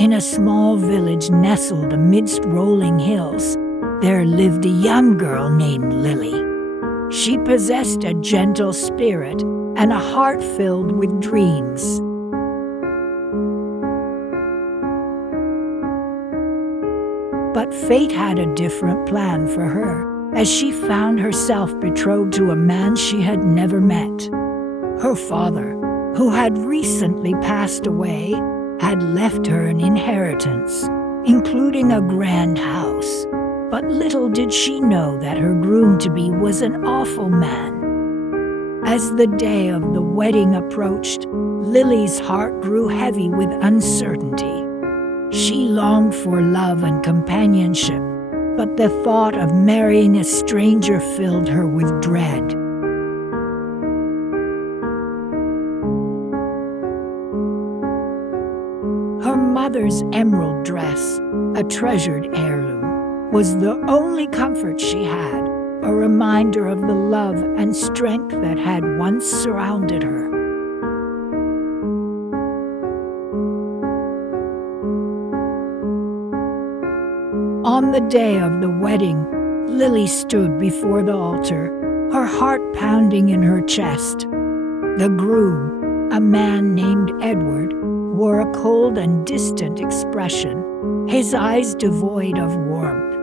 In a small village nestled amidst rolling hills, there lived a young girl named Lily. She possessed a gentle spirit and a heart filled with dreams. But fate had a different plan for her, as she found herself betrothed to a man she had never met. Her father, who had recently passed away, had left her an inheritance, including a grand house. But little did she know that her groom-to-be was an awful man. As the day of the wedding approached, Lily's heart grew heavy with uncertainty. She longed for love and companionship, but the thought of marrying a stranger filled her with dread. Her mother's emerald dress, a treasured heirloom, was the only comfort she had, a reminder of the love and strength that had once surrounded her. On the day of the wedding, Lily stood before the altar, her heart pounding in her chest. The groom, a man named Edward, wore a cold and distant expression, his eyes devoid of warmth.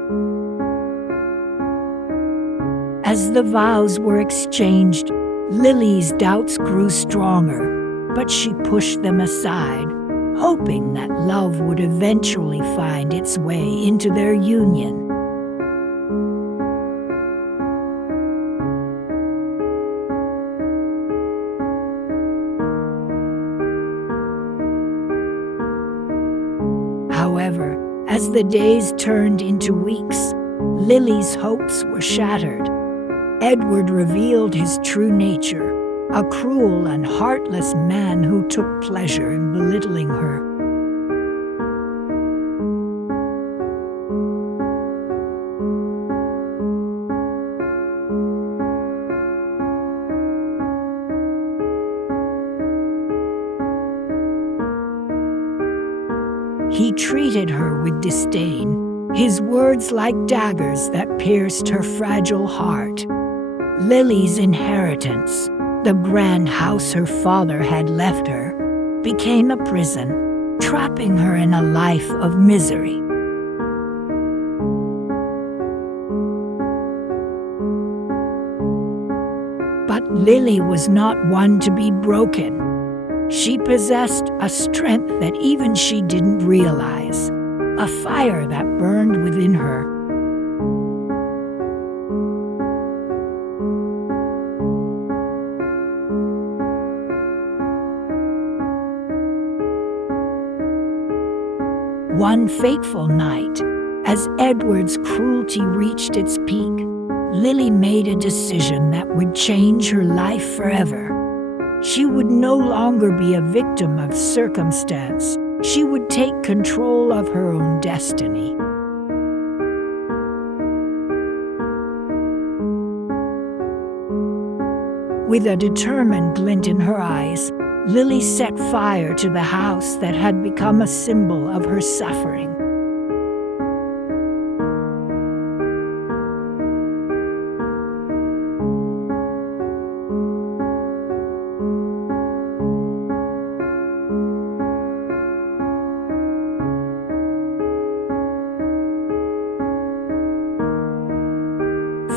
As the vows were exchanged, Lily's doubts grew stronger, but she pushed them aside, hoping that love would eventually find its way into their union. However, as the days turned into weeks, Lily's hopes were shattered. Edward revealed his true nature, a cruel and heartless man who took pleasure in belittling her. He treated her with disdain, his words like daggers that pierced her fragile heart. Lily's inheritance, the grand house her father had left her, became a prison, trapping her in a life of misery. But Lily was not one to be broken. She possessed a strength that even she didn't realize, a fire that burned within her. One fateful night, as Edward's cruelty reached its peak, Lily made a decision that would change her life forever. She would no longer be a victim of circumstance. She would take control of her own destiny. With a determined glint in her eyes, Lily set fire to the house that had become a symbol of her suffering.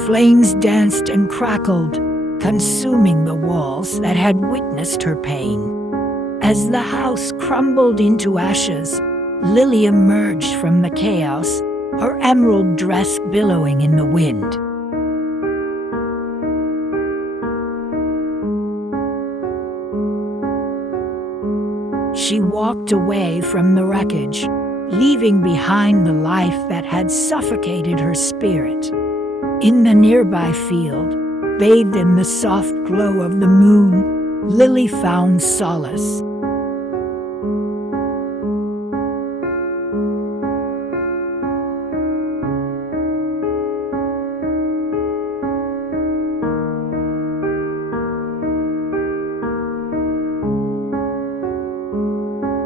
Flames danced and crackled, consuming the walls that had witnessed her pain. As the house crumbled into ashes, Lily emerged from the chaos, her emerald dress billowing in the wind. She walked away from the wreckage, leaving behind the life that had suffocated her spirit. In the nearby field, bathed in the soft glow of the moon, Lily found solace.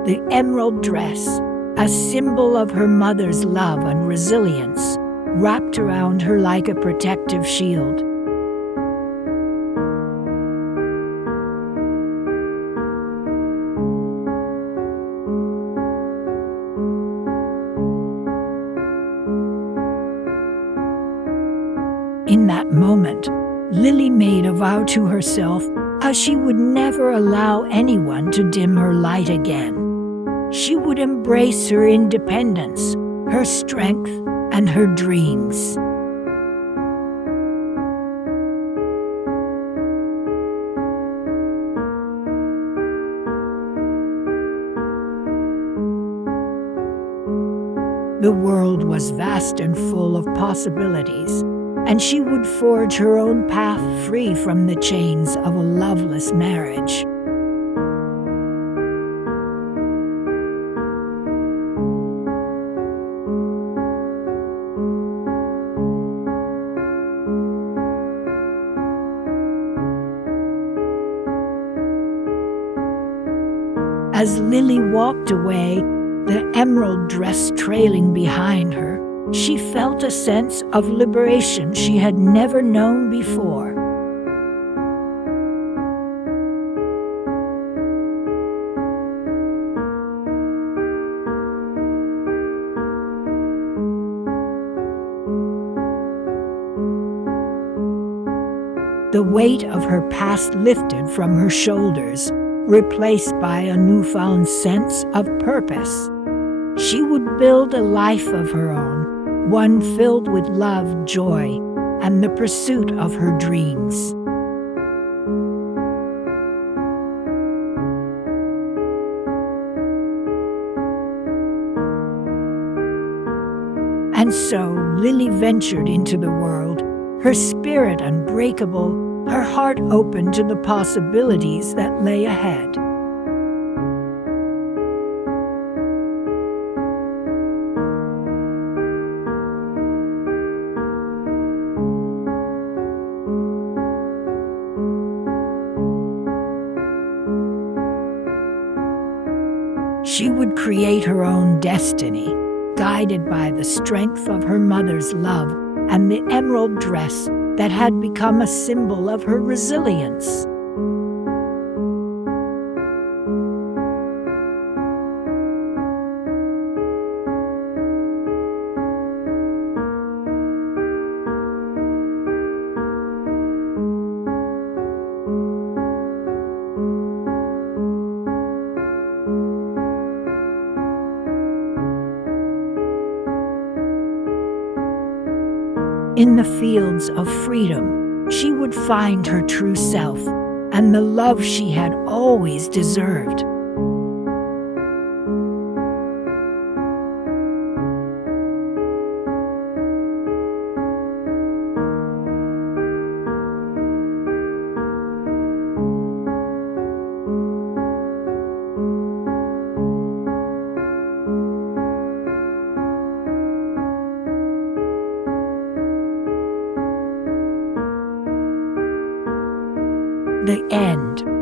The emerald dress, a symbol of her mother's love and resilience, wrapped around her like a protective shield. In that moment, Lily made a vow to herself that she would never allow anyone to dim her light again. She would embrace her independence, her strength, and her dreams. The world was vast and full of possibilities, and she would forge her own path free from the chains of a loveless marriage. As Lily walked away, the emerald dress trailing behind her, she felt a sense of liberation she had never known before. The weight of her past lifted from her shoulders, replaced by a newfound sense of purpose. She would build a life of her own, one filled with love, joy, and the pursuit of her dreams. And so Lily ventured into the world, her spirit unbreakable, her heart open to the possibilities that lay ahead. She would create her own destiny, guided by the strength of her mother's love and the emerald dress that had become a symbol of her resilience. In the fields of freedom, she would find her true self and the love she had always deserved. The end.